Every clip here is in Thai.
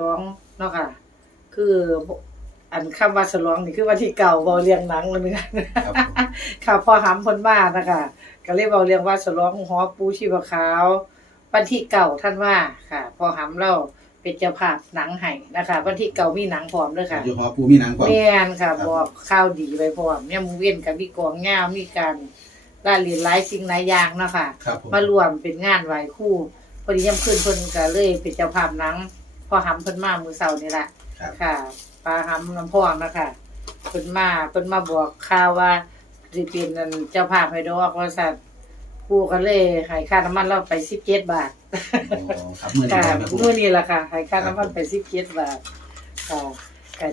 ลองเนาะค่ะ คืออันคำว่าฉลองนี่คือวันที่เก่าเว้าเรียงหนังแล้วเหมือนกันครับผมค่ะพอหำเพ้นมานะคะก็เลยเว้าเรียงว่าฉลองหอปูชีพขาววันที่เก่าท่านว่าค่ะ พอหำเราเป็นเจ้าภาพหนังให้นะคะ วันที่เก่ามีหนังพร้อมด้วยค่ะอยู่หอปูมีหนังก่อน แม่นค่ะ ครับ บอกข้าวดีไปพร้อมเนี่ยามมือเว้นกับมีกองงามมีการล่าเรียนหลายสิ่งหลายอย่างเนาะค่ะครับผม มารวมเป็นงานไหวคู่ พอดีย่ำขึ้นเพิ่นก็เลยเป็นเจ้าภาพหนัง พอหำเพิ่นมามือเสาร์นี่ละครับ ค่ะปลาหำน้ำพองนะคะเพิ่นมาเพิ่นมาบอกข่าวว่าสิเป็นอันเจ้าภาพให้ดอกว่าซั่นปู่ก็เลยให้ค่าน้ำมันเราไป17บาท อ๋อครับมื่อนี้ค่ะนะครับผมมื้อนี้ล่ะค่ะให้ค่าน้ำมันไป17บาทค่ะก็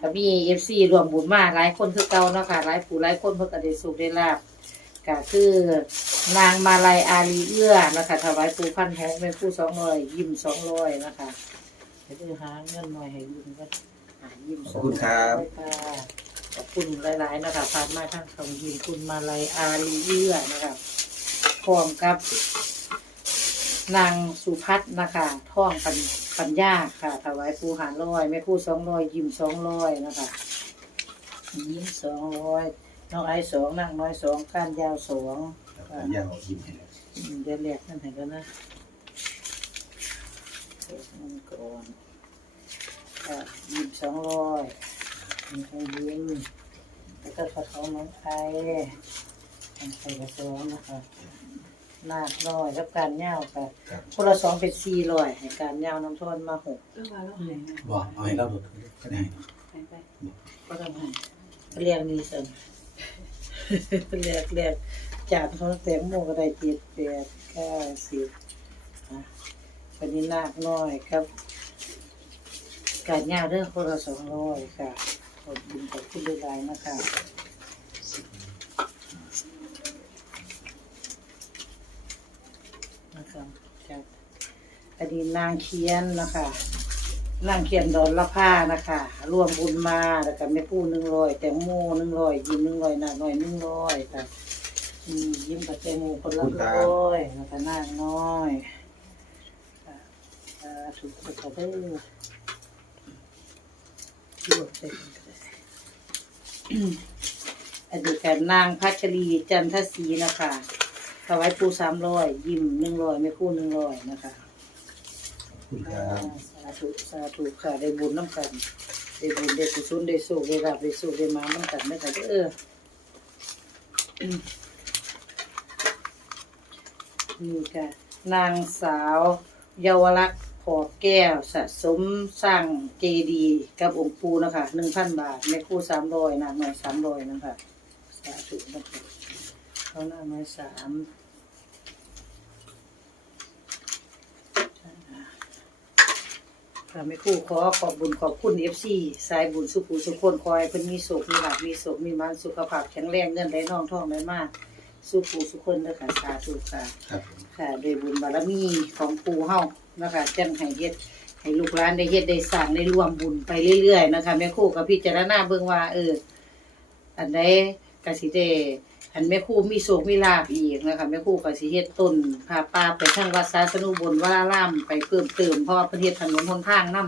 ก็มี FC รวมบุญมาหลายคนคือเก่าเนาะค่ะหลายผู้หลายคนเพิ่นก็ได้สุขได้ลาบก็คือนางมาลัยอาลีเอื้อนะคะถวายปู่พันหงส์แม่ผู้200ยิ้ม200นะคะ เดี๋ยวหาเงินหน่อยให้ยืมก็หายิ้มขอบคุณครับ ขอบคุณหลายๆนะคะผ่านมาทางคำยินคุณมาลัยอาลีเอื้อนะคะพร้อมกับ นางสุพัฒน์นะคะท่องปัญปัญญาค่ะถวายปูหารร้อยแม่คู่สองร้อยยิ้มสองร้อยนะคะยิ้มสองร้อยน้องไอ้สองนางน้อยสองก้านยาวสอง ยาวยิ้มให้เลยอืมเดี๋ยวแรกนั่นเห็นกันนะ เปิดมันก่อนค่ะยิ้มสองร้อยมีใครยิ้มแล้วก็ขอท้องน้องไอ้น้องไอ้กระสองนะคะนาคน้อยกับการเง่าค่ะคนละสองเป็นสี่ร้อยให้การเง่าน้ำท่อนมาหกบอกเอาให้เราดูก็ได้ไปก็ต้องให้เรียกนี้สิเรียกเรียกจากเขาแตงโมก็ได้เจ็ดแปดเก้าสิบ อะวันนี้นาคน้อยครับ การเง่าเรื่องคนละสองร้อยค่ะขอบคุณขอบคุณหลายๆนะคะนะครับจากอดีตนางเคียนนะคะนางเขียนดอนละผ้านะคะรวมบุญมาแล้วก็แม่ผู้หนึ่งร้อยแตงโมหนึ่งร้อยยิ้มหนึ่งร้อยหน้าน้อยหนึ่งร้อยค่ะอืมยิ้มกับแตงโมคนละร้อยแล้วก็นางน้อยค่ะอ่า ถูกกระเด้อรวมไปกันก็ได้อืมอดีตการนางพัชรีจันทศรีนะคะถวายปูสามร้อยยิ้มหนึ่งร้อยแม่คู่หนึ่งร้อยนะคะขอบคุณครับสาธุสาธุค่ะได้บุญน้ำกันได้บุญได้กุศลได้สุขได้รับได้สุขได้มาน้ำกันไม่ค่ะเอออืมนี่ค่ะนางสาวเยาวรักษ์ ขอแก้วสะสมสร้างเจดีย์กับองค์ปูนะคะหนึ่งพันบาทแม่คู่สามร้อยนางน้อยสามร้อยนะคะสาธุนะคะเขาหน้างน้อสามค่ะแม่คู่ขอขอบบุญขอบคุณเอฟซีสายบุญสุขุสุขคนคอยเพิ่นมีสุขมีหลักมีสุขมีมันสุขภาพแข็งแรงเงินไหลน่องท่องไหลมาก สุขุสุคนเด้อค่ะสาธุค่ะครับผมค่ะโดวยบุญบารมีของปู่เฮานะคะจังให้เฮ็ดให้ลูกหลานได้เฮ็ดได้สร้างได้ร่วมบุญไปเรื่อยๆนะคะแม่ครู่ก็พิจารณาเบิ่งว่า เออ อันใดก็สิได้อันแม่ครู่มีโศกมีลาภอีกนะคะแม่ครู่ก็สิเฮ็ดต้นพาป่าไปทางวัดสาสนุบลวรารามไปเพิ่มเติมเพราะว่าประเทศถนนหนทางนํ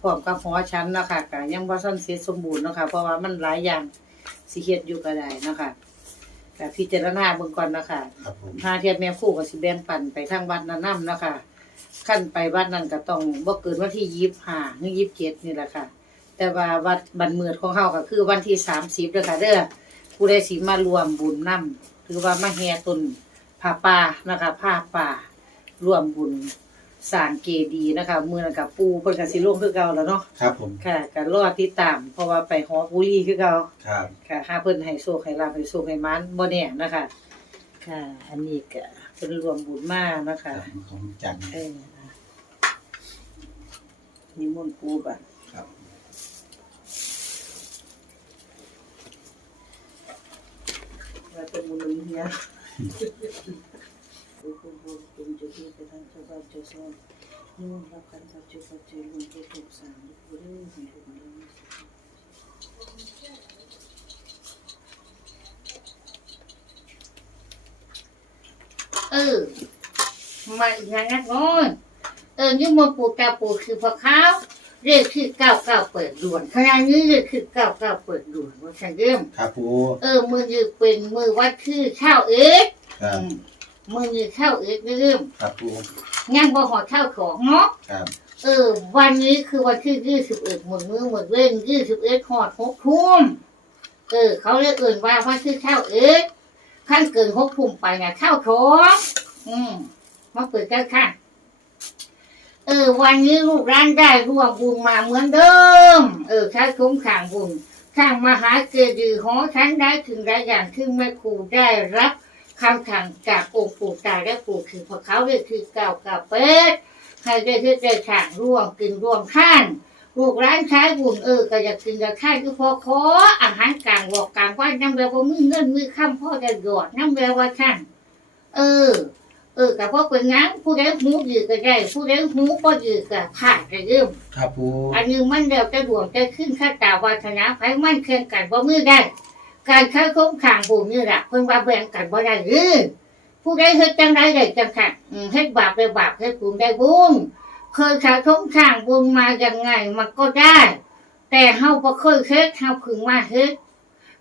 พร้อมกับหอชั้นนะคะก็ยังบ่ทันเสร็จสมบูรณ์เนาะคะเพราะว่ามันหลายอย่างสิเฮ็ดอยู่ก็ได้นะคะ ก็พิจารณาเบิ่งก่อนเนาะคะครับผมหาเทียบแม่ครู่ก็สิแบ่งปันไปทางวัดนั้นนำเนาะค่ะขั้นไปวัดนั้นก็ต้องบ่เกินวันที่ยี่สิบห้าหรือยี่สิบเจ็ดนี่แหละค่ะ แต่ว่าวัดบันเมือดของเฮาก็คือวันที่สามสิบเด้อค่ะเด้อผู้ใดสิมารวมบุญนำถือว่ามาแห่ต้นผ้าป่านะคะผ้าป่ารวมบุญ สร้างเจดีย์นะคะมื้อนั้นก็ปูเพิ่นก็สิลงคือเก่าแล้วเนาะครับผมค่ะก็รอติดตาม เพราะว่าไปหอบุรีคือเก่าครับค่ะหาเพิ่นให้โชคให้ลาภให้โชคให้หมันบ่แน่นะคะ ค่ะ อันนี้ก็เพิ่นรวมบุญมานะครัคะบของจันทร์เออนิมนต์ปูบัดครับว่าเป็นบุญนี้เนี่ยปูปูปูเป็นเจุดที่ไปทางเจ้าบ้านเจ้าซอยนิมนต์รับกันกับเจ้าปัจจัยรวมตัวถูกสร้างผู้เด้อให้ถูกเด้อเออมาอย่างงั้นโอ้ยเออนี่มันปูตาปูคือพระขาวเรียกคือเก้าเก้าเปิดด่วนขณะนี้เรียกคือเก้าเก้าเปิดด่วนว่าฉันเริ่มครับปูเออมือยือเป็นมือวัดคือข้าวเอ็ดครับ มือยือข้าวเอ็ดเริ่มครับปูยังบ่หอดข้าวของเนาะครับเออ วันนี้คือวันที่ยี่สิบเอ็ดหมดมือหมดเว้นยี่สิบเอ็ดหอดหกทุ่มเออ เขาเรียกเอื่นว่าวันที่ข้าวเอ็ดขั้นเกินหกทุ่มไปนะข้าวของอืมมาเปิดกันค่ะเออ วันนี้ลูกร้านได้ร่วมบุญมาเหมือนเดิม เออถ้าคุ้มข่างบุญข้างมหาเจดีย์หอฉันได้ถึงได้อย่างที่แม่ครูได้รับ คำสั่งจากองค์ปู่ตาและปู่คือพระเขาเรียกคือเก่ากับเป็ดให้ได้ที่ได้ฉางร่วมกินร่วมข้านลูกร้านใช้บุญเออก็อยากกินกับข้านก็พอขออาหารกลางบอกกลางว่าน้ำแบบว่ามีเงินมีข้ามพ่อจะหยอดน้ำแบบว่าข้านเออ เออกับพ่อเป็นงั้นผู้ใดหูยืดก็ได้ผู้ใดหูก็ยืดก็ผ่านก็เริ่มครับปูอันนี้มันเดียวจะดวงจะขึ้นข้าตาวาสนาไผมันเคียงกันบ่มือได้ การใช้โคงขางบุญนี่แหละเพิ่นว่าแบ่งกันบ่ได้หรือผู้ใดเฮ็ดจังไดได้จังค่ะอืมเฮ็ดบาปได้บาปเฮ็ดบุญได้บุญเคยใช้โคงขางบุญมายังไงมันก็ได้ แต่เฮาบ่เคยเฮ็ดเฮาเพิ่งมาเฮ็ด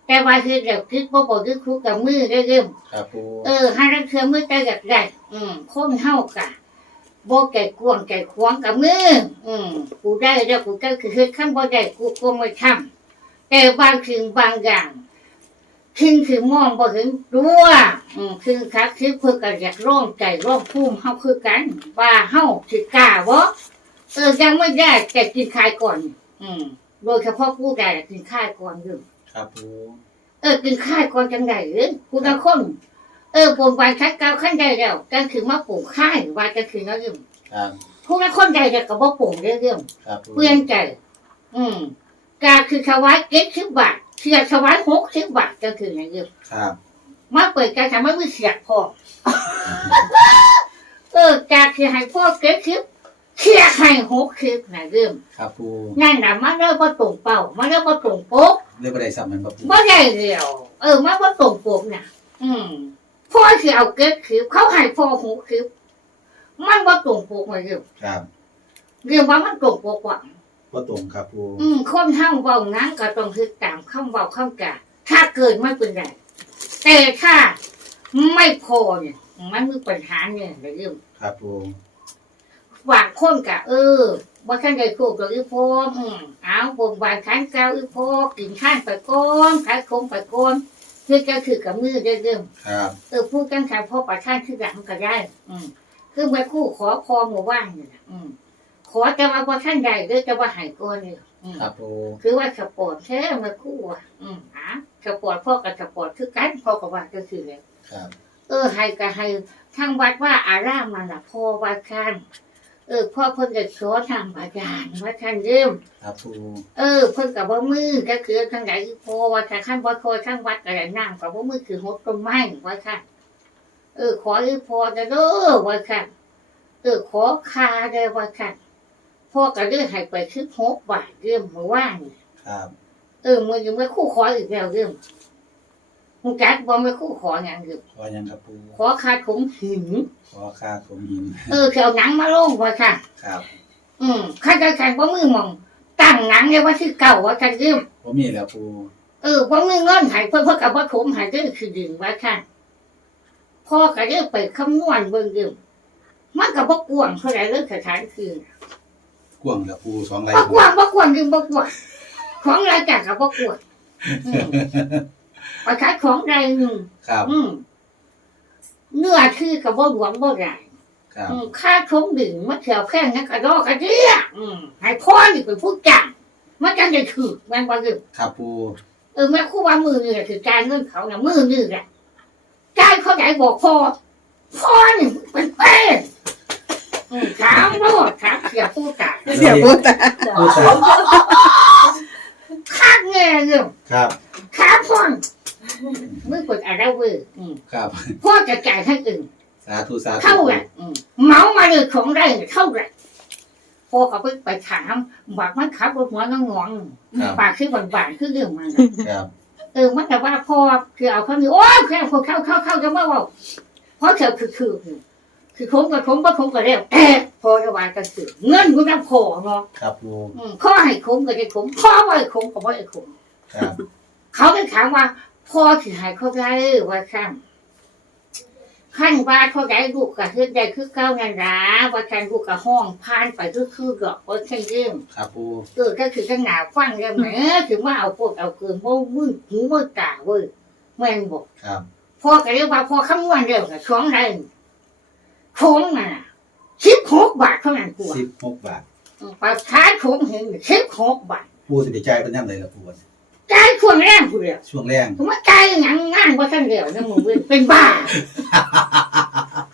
แต่ว่าเฮ็ดแล้วคิดบ่บ่คือครูกับมือได้เริ่มครับปูเออห้ารังเทือมือแต่อยากได้อืมคนเฮากะบ่แก่กวงแก่ควงกับมืออืมกูได้แล้วกูก็คือเฮ็ดขั้นบ่ได้กูก็ไม่ทำแต่บางสิ่งบางอย่าง ทิ้งคือมองบ่เห็นตัวอืมคือคักคือเพื่อกันอยากร่องใจร่องภูมิเฮาคือกันว่าเฮาสิกล้าบ่เออยังไม่ได้แต่กินคายก่อน อืม โดยเฉพาะผู้ใดกินคายก่อนอยู่ ครับปูเออกินข้าวก่อนจังไดเอ้ยคุณละคนเออปลูกใบขั้นเก้าขั้นใดแล้วก็คือมาปลูกข้าวว่าก็คือนั่นเรื่องครับคุณละคนใดจะกับว่าปลูกเรื่องครับปูเปลี่ยนใจ อืมกาคือถวายเจ็ดสิบบาท เสียถวายหกสิบบาทก็คือนั่นเรื่องครับมาเปิดการทำให้มือเสียพอเออกาคือให้พ่อเจ็ดสิบเสียให้หกสิบนั่นเรื่องครับปูนั่นน่ะมันเริ่มว่าตรงเป้ามันเริ่มว่าตรงปกเรียกว่าได้ซ้ำมันปะปูบ่ได้เดียวเออมาว่าตรงปกน่ะ อืมพ่อสิเอาเก็ดคือเขาให้พ่อหูคือมันว่าตรงปกมาเรียวครับเรียกว่ามันตรงปกว่า ก็ตรงครับปูอืมคนเฮาเว้างั้นก็ต้องคือตามคำเว้าคำกาถ้าเกิดไม่เป็นไรแต่ถ้าไม่พอเนี่ย มันมีปัญหาเนี่ยเรื่องครับปูฝากคนกะเออว่าท่านได้คู่กับอีพ่ออืมเอาบนบานขันเก้าอีพ่อกินข้านไปก้อนขายคงไปก้อนคือก็คือกับมือได้เรื่องครับเออพูดกันค่ะพ่อประท่านคือหลังก็ได้ อืมคือเมื่อคู่ขอคอหมู่บ้านนี่แหละอืม ขอแต่ว่าพอท่านใดหรือจะว่าใหายก้อนนี่อืมครับปูคือว่าสปอร์ตแท้เมื่อคู่อะอืมอะสปอร์ตพ่อกับสปอร์ตคือกันพ่อกับว่าก็คือเลยครับ เออให้ก็ให้ทางวัดว่าอารามมันละพ่อว่าท่านเออพ่อเพิ่นจะสอนทางบาดาลว่าท่านเริ่มครับปูเออเพิ่นกับว่ามือก็คือทางไหนคือพ่อว่าท่านขั้นวัดคอยทางวัดก็ได้นั่งกับว่ามือคือหดต้นไม้ว่าท่านเออขอให้พ่อจะเด้อว่าท่านเออขอคาได้ว่าท่าน พ่อก็เลือกให้ไปคือหกบาทเรื่องเมื่อวานนี่ครับ เออมือยังไม่คู่ขออีกแล้วเรื่องมึงจักบ่ไม่คู่ขออย่างเดียวขอยังครับปูขอคาถุงหินขอค่าของหินเออเขาหนังมาลงว่าค่ะ ครับ อืมข้าจะใส่ว่ามือมอง ตั้งหนังเลยว่าที่เก่าว่าค่ะยืมผมมีแล้วปูเออว่ามือเงินใหายเพื่อเพื่อกับว่าถมใหายก็คือดึงว่าค่ะพ่อก็เรียกไปคำนวณเบิ่งยืมมันกับว่ากวางเท่าไหรเรื่องสถานคืน กวางแล้วปูสองไรบ่ปูกวางบ่กวางยืมบ่กวางของรายจ่ายกับบ่กวางอืมประทัดของใดหนึ่งครับ อืมเนื้อที่กับบ่หลวงบ่ใหญ่ครับอืมค่าชมดิ่งมาเที่ยวแค่นั้นกระดอกกระเดียอืมให้พ่อนี่เป็นผู้จ้างมันจังจะถือแม่นบ่ยืมครับปูเออแม่ครู่ว่ามือนี่แหละคือจ่ายเงินเขาน่ะมือนี่แหละจ่ายเขาไหนบอกพ่อพ่อนี่เป็นเป็นอืม ถามโลดถามเสียผู้จ่ายเสียพูดแต่ปูสามคักแง่ยืมครับถามพ่อนมือกดอะไรเวอืมครับพ่อจะจ่ายให้อื่นสาธุสาธุเท่าไหร่เมามาเลยของได้เท่าไหร่พ่อก็ไปไปถามบอกมันขับรถหัวงงๆปากคือหวานๆคือเรื่องมันครับเออมันแต่ว่าพ่อคือเอาเขานี่โอ้ยแค่พวกเข้าเข้าเข้าจะว่าว่าพราะเธอคือคือคือ คือคมกับคมบ่คมก็แล้วแต่พอจะว่ากันคือเงินกูนำพอเนาะครับปูอืมข้อให้คมก็ได้คมข้อบ่ให้คมก็บ่ให้คมครับเขาไปถามว่าพ่อสิให้เขาได้ว่าซั่นขั้นว่าเขาได้ลูกก็เฮ็ดได้คือเก่านั่นล่ะว่าซั่นลูกก็ห้องผ่านไปคือคือดอกว่าซั่นเด้อครับปูเออก็คือข้างหน้าฟังแล้วแหมถึงว่าเอาพวกเอาเกินบ่มึนหูมึนตาเว้ยแม่นบ่ครับพ่อก็เรียกว่าพ่อคำนวณเร็วนะช่วงนั้น โค้งน่ะสิบหกบาทเท่านั้นกูสิบหกบาทปลาท้ายโค้งเห็นสิบหกบาทปูสิได้จ่ายเป็นยังไงล่ะปูจ่ายช่วงแรกกูเดียวช่วงแรงถึงว่าจ่ายหยังงานว่าท่านเดียวนะมึงเว้ยเป็นบ้า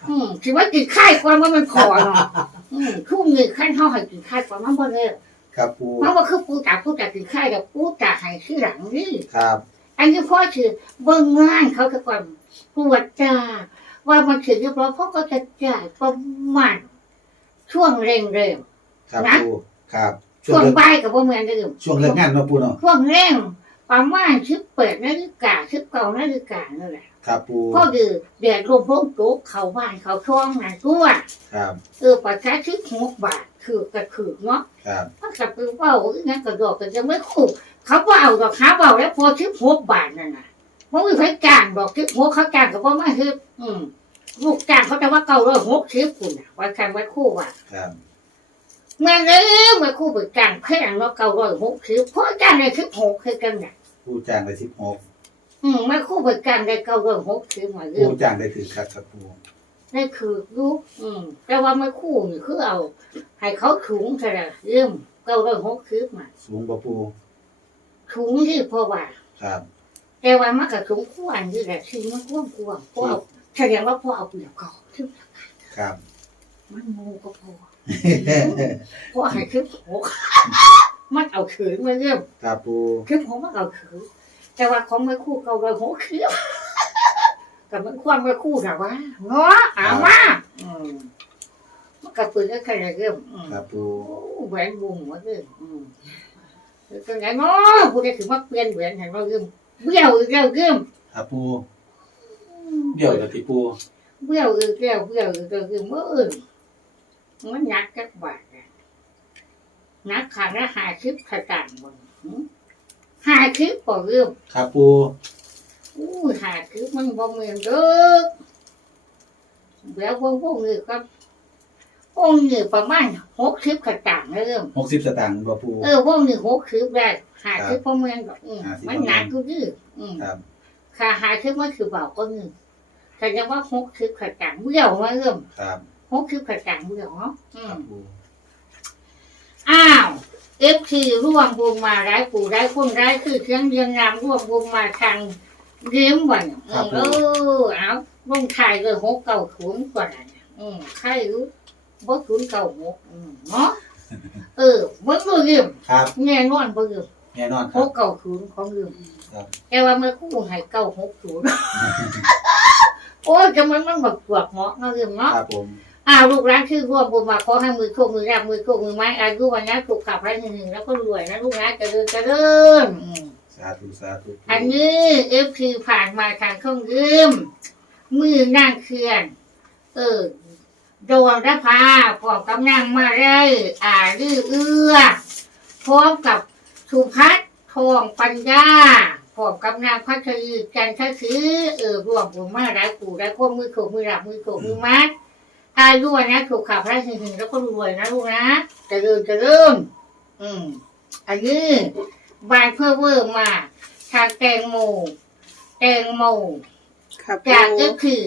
อืมถือว่ากินข้าวก่อนว่ามันพอเนาะอืมคู่มือขั้นเท่าให้กินข้าวก่อนมันบ่เร็วครับปูเพราะว่าคือปูตาปูตากินข้าวกับปูตาให้ที่หลังนี่ครับ อันนี้พ่อคือเบิ่งงานเขาจะก่อนปวดจ้า ว่ามันถึงเรียบร้อยพ่อก็จะจ่ายประมาณช่วงเร่งเร็ว ครับนะ ปูครับช่ช่ววงงเลิกบ่ายกับว่าเหมือนเดิมช่วงเลิกงานเนาะปูเนาะช่วงเร่งประมาณชิบเปิดนาฬิกาชิบเก่านาฬิกานั่นแหละครับปูพ่อคือเดือดลมพงโต๊ะเขาบ้านเขาช่องนั่นตัวครับเออประชาชิบหกบาทคือกระถือเนาะ ครับ ถ้ากับไปเว่าอีนั่นกระโดดกันจะไม่คู่เขาเว่าดอกขาเบาแล้วพอชิบหกบาทนั่นน่ะ มันมีไฟกลางดอกทิพหัวเขากลางกับว่าไม่คืออืมลูกกลางเขาจะว่าเก่าเลยหกทิพคุณน่ะไว้คันไว้คู่ว่าครับแม่เลยไว้คู่ไปกลางแค่เนาะเก่าเลยหกทิพเพราะกลางในทิพหกคือกันเนี่ยปูจ้างได้สิบหกอืมไม่คู่ไปกลางในเก่าเลยหกทิพมาเรื่ปูองจ้างได้ถือครับครับปูนี่คือลูกอืม แต่ว่าไม่คู่นี่คือเอาให้เขาถุงใช่ไหมเรื่องเก่าเลยหกทิพมาสูงกว่าปูถุงที่พอว่าครับ แต่ว่ามันกับถุงคู่อันนี้แหละที่มันกว้างกว้างพอเอาแสดงว่าพอเอาเปรียบเขาที่ครับ มันงูก็พอเพราะให้คลิปหกมันเอาขืนมาเรื่องครับปูคลิปหกมันเอาขืนแต่ว่าของไม่คู่เก่าเลยหกคลิปกับมันควรไม่คู่แต่ว่าเนาะเอาว่าอืมมันกับปืนก็แค่เรื่องอืมครับปูโอ้แหวนบุ้งมาเรื่องอืมคือจังไงเนาะผู้ใดถึงว่าเปลี่ยนแหวนเห็นว่าเรื่อง เบี้ยวอีกแล้วเรื่องครับปูเดี๋ยวจะติปูเบี้ยวอีกแล้วเบี้ยวอีกแล้วเรื่องเมื่ออื่นมันหนักจักบาทอะหนักขาดละหาคลิปขต่างบนหืมหาคลิปก็เรื่องครับปูอู้หาคลิปมันบ่เหมือนเด้อแล้วพวกพวกนี้ก็ พวกนี้ประมาณหกคลิปขต่างเรื่องหกสิบสตางค์บ่ปูเออพวกนี้หกคลิปได้หาคลิปประมาณแบบอืมห้าสิบมันหนักก็ยืดอืมครับค่าหาคลิปมันคือเบาก็นึงแต่ยังว่าหกคลิปขต่างเบี้ยวมาเรื่องครับหกคลิปขต่างเบี้ยวเนาะอืครัมบปูอ้าวเอฟทีร่วมบุญมาร้ายปู่ร้ายคนร้ายคือเชียงเรียงงามร่วมบุญมาทางเลี้ยงบ่อนเออเอาลงไทายเลยหกเก่าขุนกว่าน่ะอืมใครรู้ บ่ขุนเก่าหกอืมเนาะเออมันบ่ยืมครับแน่นอนบ่ยืมแน่นอนคหรับ กเก่าขุนของยืมครับ แต่ว่ามันคู่ให้เก่าหกขุนโอ้ยจะมันมันแบบปวดเหมาะเนาะยืมเนาะ ครับผมอ้าวลูกร้านชื่อร่วมบุญมาขอให้มือโชคมือรับมือโชคมือไม้อายุวันนั้นถูกขับให้หนึ่งแล้วก็รวยนะลูกนะเจะเดินจะเดินอืมสาธุสาธุอันนี้เอฟคือผ่านมาทางเครื่องยืมมือนั่งเคลื่อน เออ โดนระพาพร้อมกับนั่งมาได้อ่าลือเอื้อพร้อมกับสุพัฒน์ทองปัญญาพร้อมกับนางพัชรีจันทซื้อเออรวมบุญมาได้ปู่ได้คนมือโขกมือรับมือโขกมือมัดอายุวันนะถูกขับไล่หึงๆแล้วก็รวยนะลูกนะเจะเริ่มจะเริ่มอืมอันนี้บานเพื่อเวอร์มาทางแตงโมแตงโมครับจากก็คือ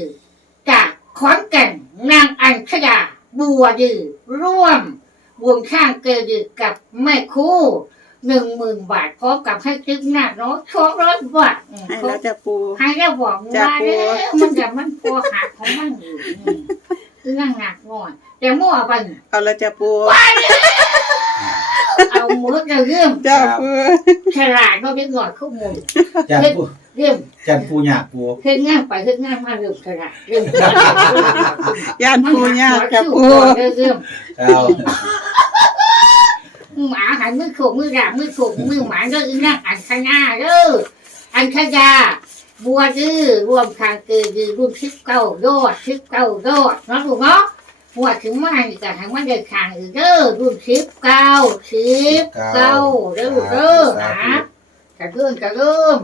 จาก ขอนแก่นนางอัญชยาบัวดือร่วมวงข้างเกลือกับแม่คู่หนึ่งหมื่นบาทพร้อมกับให้ติ๊กหนักเนาะชอบร้อยบาทอืมให้แล้วจะปูให้แล้วบอกจ้ะว่าปูแล้วมันจะมันพอหักของมันอยู่อืมคือนั่งหนักงอนแต่มั่วไปน่ะเอาแล้วจะปูเอาหมดจะเรื่องจ้าปูฉลาดก็ได้งอนข้อมูลจันปูเรื่องจันปูหยาปูเฮ็ดงานไปเฮ็ดงานมาเรื่องฉลาดเรื่องยานปูยากจ้าปูเรื่องเรื่องเอาหมาหันมือโขกมือด่ามือโขกมือหมาเด้ออีนั่งอันขนาเด้ออันขยาบัวดื้อรวมทางเกิดดื้อรุ่นชิบเก้ายอดชิบเก้ายอดเนาะลูกเนาะ บัวถึงมาอีกแต่ทางมันเดินทางอีกเด้อรุ่นชิบเก้าชิบเก้าเด้อลูกเด้อนะกระเริ่มกระเริ่ม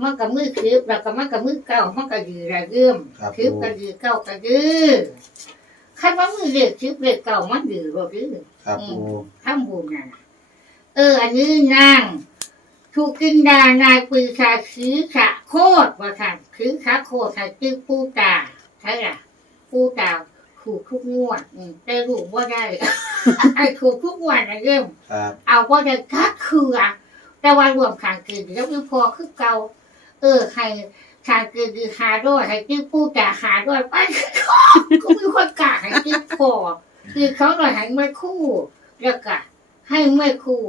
มันกับมือชิบแล้วก็มันกับมือเก้ามันก็ยือระเริ่มครับชิบปูก็ยือเก้าก็ยือคันว่ามือเล็กชิบเล็กเก้ามันยือบ่ยือครับปูทำบุญน่ะเออ อันนี้นางถูกกินดานายปือชาซื้อขะโคตรว่าท่านซื้อขะโคตรใส่ตื้อปูตาใช่ล่ะปูตา ถูกทุกงวดอืมแต่รู้ว่าได้ ไอ้ถูกทุกงวันนะเริ่มครับเอาว่าได้คักคืออะแต่ว่ารวมขางกินแล้วไม่พอคือเก่า เออใครขางกินคือหาด้วยให้ตื้อปูตาหาด้วยไป ก็มีคนกล้าให้ตื้อพอคือเขาหน่อยให้ไม่คู่แล้วก็ให้เมื่อครู่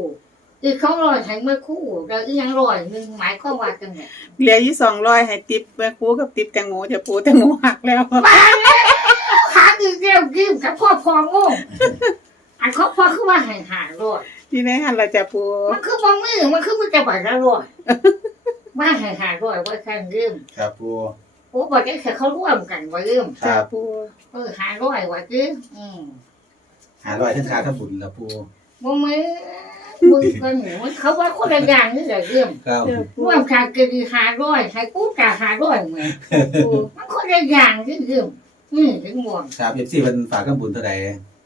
คือเขาลอยให้เมื่อครู่เราอีหยังลอยหนึ่งหมายความว่าจังไง เหลือยี่สองร้อยให้ติปแม่ครูกับติปแตงโมจะปูแตงโมหักแล้วขา อีกเดียวกิ้มกับพ่อพอโง่อันเขาพ่อคือว่าให้หาลอยที่ไหนหันละจะปูมันคือมองมือมันคือมันจะบ่อยละลอยว่าให้หาลอยว่าแค่ลืมครับปูโอ้บอกได้แค่เขาร่วมกันว่าลืมครัจะบปูเออหาลอยว่าลืมอืมหาร้อยทั้งคาทั้งบุญแล้วปูบ่มือมือกันหนูมันเขาว่าคนละอย่างนี่แหละลืมครับจะปูร่วมกันก็คือหาลอยให้กูกะหาลอยเหมือนปูมันคนละอย่างที่ยืมอื มถึงบ่วงครับเอฟซีเป็นฝากทั้งบุญเท่าไหร่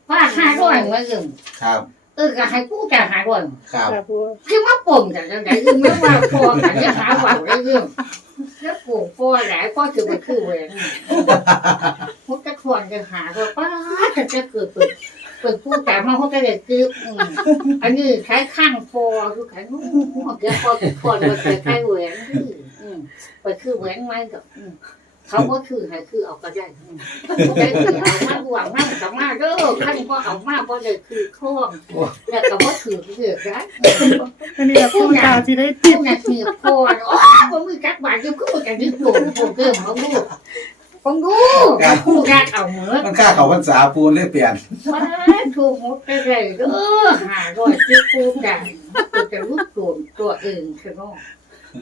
ว่าหาด้วยมายืมครับ เออก็ให้กู้จะหาด้วยครับจะปูคือมาป่มกันจังไดยืมไม่ว่าพอกันจะหาเบาได้ยืมแล้วปลูกพ่อหลายพ่อถือมันคือเวรมุกจะควรจะหาว่าป้าจะจะเกิดเปิดเปิดผู้แต่มาเขาจะได้คืออืมอันนี้ใช้ข้างพอคือขันหัวเกี่ยวพอพอเราจะใช้เวรอืมไปคือเวรไหมกับอืม เขาก็คือให้คือเอาก็ได้อืมได้คือเอามาหวังมากับมาเด้อขั้นพอเอามาพอได้คือคล้องแล้วก็บ่ถือเสือกนะอันนี้ละปูตาที่ได้ติผู้ปน่ะถือพอโอ้บ่มือจักบาทอยู่คือบ่กันยึดโดนผมเกิมเอาดูผมดูผู้รักเอาเหมือนมันค่าเขาพรรษาปูเลยเปลี่ยนว่าถูกหมดไปเลยเด้อหาร้อยที่ปูได้ก็จะรู้ตัวตัวเองคือเนาะ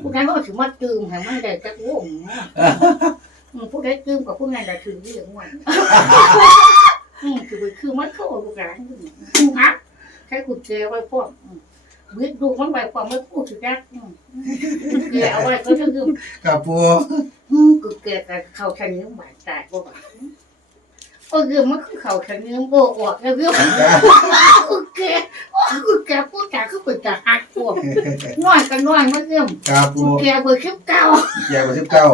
ผู้นั้นก็ถือมาตืมให้มันได้จักวงเนาะ อืมผู้ใดตืมกับผู้นั้นได้ถือเรื่องวันอืมคือคือมันเข้าลูกหลานอืมฮะใช้กุญแจไว้พร้อมอืมวิทย์ดูมันไว้ความไม่พูดถึงยักอืมกุญแจเอาไว้ก็จะยืมครับปูอืมกุญแจกับเขาชันนิ้วหมายตายบ่ว่าโอ้ยืมมันคือเขาชันนิ้วโบออกแล้วยืมกุญแจโอ้กุญแจพูดจาคือกุญแจหักพวกน้อยกันน้อยมันยืมครับกุปูญแจเบอร์สิบเก้า แย่กว่าสิบเก้า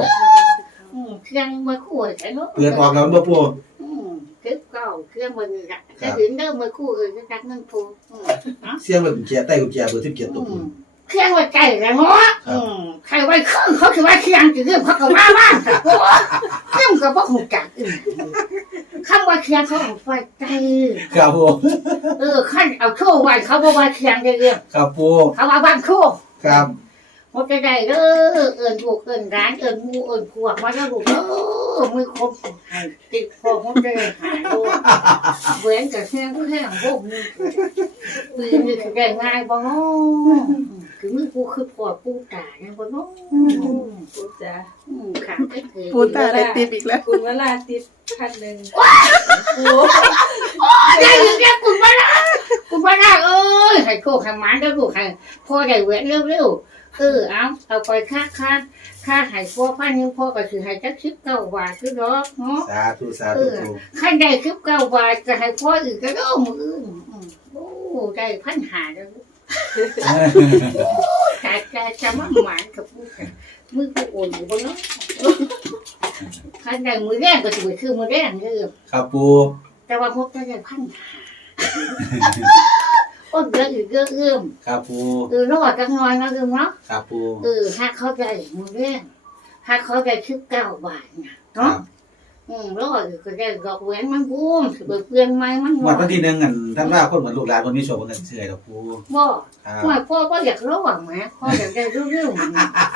อืมเครื่องมาคู่ใช่เนาะเปิดออกแล้วบ่ปูอืมสิบเก้าเครื่องมันนี่ละจะถึงเดิมมาคู่เออจะจักนั่นพูอืมเสียงแบบกุญแจใต้กุญแจเบอร์สิบเจ็ดตัวปูเครื่องว่าใจแล้วเนาะอืมใครไว้เครื่องเขาถือว่าเครื่องจะเรื่องเขาก็ว่าบ้างแต่ว่าเครื่องก็บ่หูจักอื่นคำว่าเครื่องเขาเอาไว้ใจ ครับปูเออขั้นเอาโชว์ไว้เขาบอกว่าเครื่องได้เรื่องครับปูเขาว่าบ้านโชว์ ครับ มันจะได้เด้อเอิญถูกเอิญร้านเอิญมูเอิญพวกมาแล้วลูกเด้อมือคมหายติดพอมันจะได้หายด้วยเว้นกับแห้งแห้งพวกมือปืนนี่คือได้ง่ายบ่เนาะคือมือกูคือปอดปูตาเนี่ยบ่เนาะปูจ๋าอืมค่ะก็คือปูตาได้ติปอีกแล้วคุณวราติดพันหนึ่งปูได้ยินแค่คุณมาละคุณมาละเอ้ยให้โคกให้หมันได้ลูกให้พ่อได้เว้นเร็วๆ เออเอาเอาไปค่าค่าค่าให้พ่อพันนึงพ่อก็คือให้จักสิบเก้าบาทคือดอกเนาะสาธุสาธุปูขั้นได้สิบเก้าบาทจะให้พ่ออื่นก็ได้มืออื่นอืมโอ้ได้พันหาแล้วแต่จะจะมาหมานกับผู้กันมือผู้โอนอยู่บนเนาะขั้นได้มือแรกก็จะไปคือมือแรกเด้อครับปูแต่ว่าพวกจะได้พันหา โอ้เยอะอยู่เยอะเอื้อมครับปูเออรอดจังน้อยนะเอื้อมเนาะครับปูเออถ้าเขาได้มือแรกถ้าเขาได้สิบเก้าบาทนะครัเนาะบอืมรอดอยู่ก็ได้ดอกแหวนมันบูมสิเปิดเปลี่ยนไม้มันวันวันที่หนึ่งอันท่านว่าคนเหมือนลูกหลานคนมีโชคมันกันเสื่อยดอกปูบ่ครับพ่อพ่อพ่ออยากร้องไหมพ่ออยากได้เรื่อง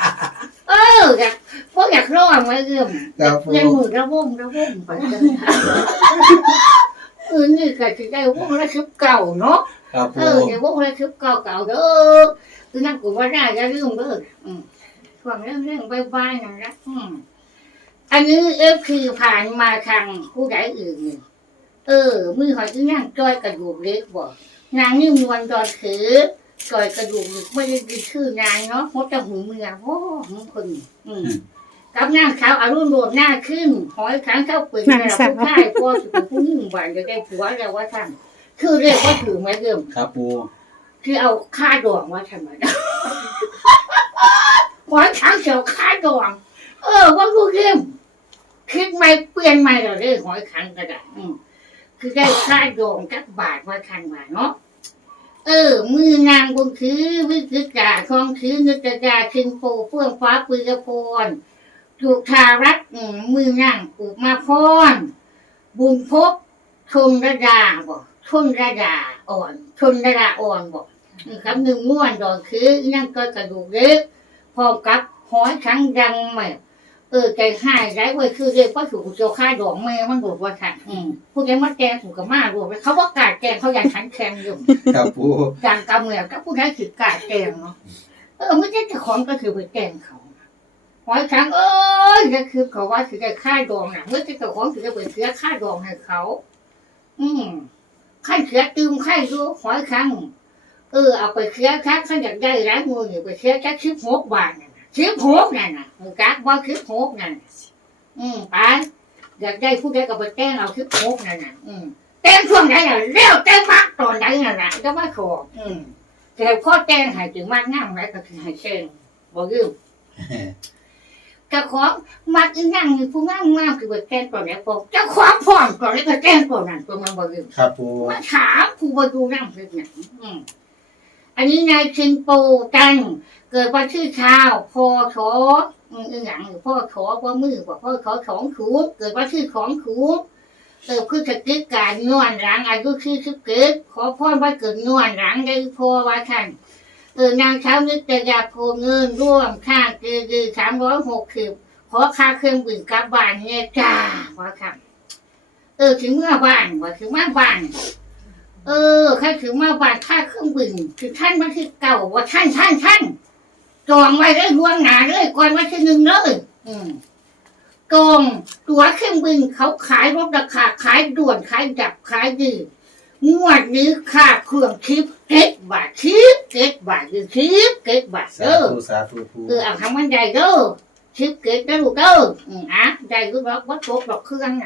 ๆเอออยากพ่ออยากร้องไหมเรื่องครับปูเล่นมือระวงระวงไปกันเออนี่ก็จะได้วงละสิบเก่าเนาะครับเอปูอเดี๋ยววงละสิบเก่าเก่าเด้อคือนั่งกูว่าได้อย่าลืมเด้ออืมโทช่วงเรื่องเรื่องๆบ้ายๆนั่นละอืมอันนี้เอฟคือผ่านมาทางผู้ใดอื่นนี่เออ มือหอยที่นั่งจอยกระดูกเล็กบ่นางนี่มวนดอนถือจอยกระดูกเล็กไม่ได้ดีชื่อนางเนาะมดจะหูเมือโอ้มึงคนนี้อืมกับนางขาวอรุณโดดหน้าขึ้นหอยขังเข้าปืนนางแล้วสาว ผู้ชายพอสุดผู้หญิงบ้านจะได้ผัวแล้วว่าท่าน คือเรียกว่าถือไหมเดิมครับปูคือเอาค่าดองมาทำไมหอยขางเขียวค่าดองเออ ว่ากูเข้มคิดไม่เปลี่ยนไม่เราได้หอยขางกระดาษอืมคือได้ค่าดองจักบาทมาทันมาเนาะเออ มือนางบนคือวิจิกาทองคือนึกกาชิงโปเฟื่องฟ้าปืนกระพรถูกทารักอืมมือนางอุมาพรบุญพบชนระดาบอก ชนระดาอ่อนชนระดาอ่อนบอกนี่ครับหนึ่งม้วนดอกคือนั่งก็กระดูกเล็กพร้อมกับหอยครั้งดังใหม่เออใจหายไรไว้คือเรียกว่าถูกเจ้าค่าดอกแม่มันดูดว่าค่ะอืมผู้ใดมาแกงถูกกับมาดูไปเขาว่ากาดแกงเขาอยากขันแข็งอยู่ครับปูการกำเนิดก็ผู้ใดคือกาดแกงเนาะเออไม่ใช่เจ้าของก็คือไปแกงเขาหอยครั้งเอ้ยก็คือเขาว่าคือได้ค่าดองน่ะเมื่อเจ้าของคือจะไปเสียค่าดองให้เขา อืม ขั้นเสียตืมไข่ดูหอยครั้งเออเอาไปเสียคักขั้นอยากได้ร้านมือนี่ไปเสียแค่ชิบหกบาทน่ะชิบหกนั่นน่ะกักว่าชิบหกนั่นอืมไปอยากได้ผู้ใดก็ไปแจ้งเอาชิบหกนั่นน่ะอืมแจ้งช่วงไหนน่ะเร็วแจ้งมากตอนไหนน่ะนะก็ไม่ขออืมแต่พ่อแจ้งให้ถึงมากง่ามไรก็คือให้แจ้งบอกยืม เจ้าของมักอีนั่งอยู่ผู้ง่างมากคือไปแจ้งตอนไหนบอกเจ้าของพร้อมตอนนี้ก็แจ้งตอนนั้นตัวมันบอกยืมครับปูมาถามผู้บดูนั่งเป็นหนังอืมอันนี้นายชินโปกัน เกิดวันที่เช้าพอชออืมอีหยังหรือพ่อชอพ่อมือบอกพ่อชอสองขูดเกิดวันที่ของขูดเออคือจะกิจการนวลหลังอายุที่สิบเกิดขอพ่อว่าเกิดนวลหลังได้พอว่าท่าน เออนางเช้านิตยาโพเงินร่วมข้างคือคือสามร้อยหกสิบขอค่าเครื่องดื่มกลับบ้านเนี่ยจ้าว่าท่านเออถึงเมื่อบ้านว่าถึงเมื่อบ้าน เออใครถึงมาบานค่าเครื่องบินคือท่านมาที่เก่าว่าท่านท่านท่านจองไว้ได้ล่วงหนาเลยก่อนวันที่หนึ่งเลยอืมจองตั๋วเครื่องบินเขาขายลดราคาขายด่วนขายดับขายดี งวดนี้ค่าเครื่องทิปเก็ดบาททิปเก็ดบาทคือทิปเก็ดบาทสาเด้อธุสาธุปูเออเอาทำมันใหญ่เด้อทิปเก็ดได้อลูกเด้ออืมอะใหญ่ก็บอกว่าตกดอกเครื่องน่ะ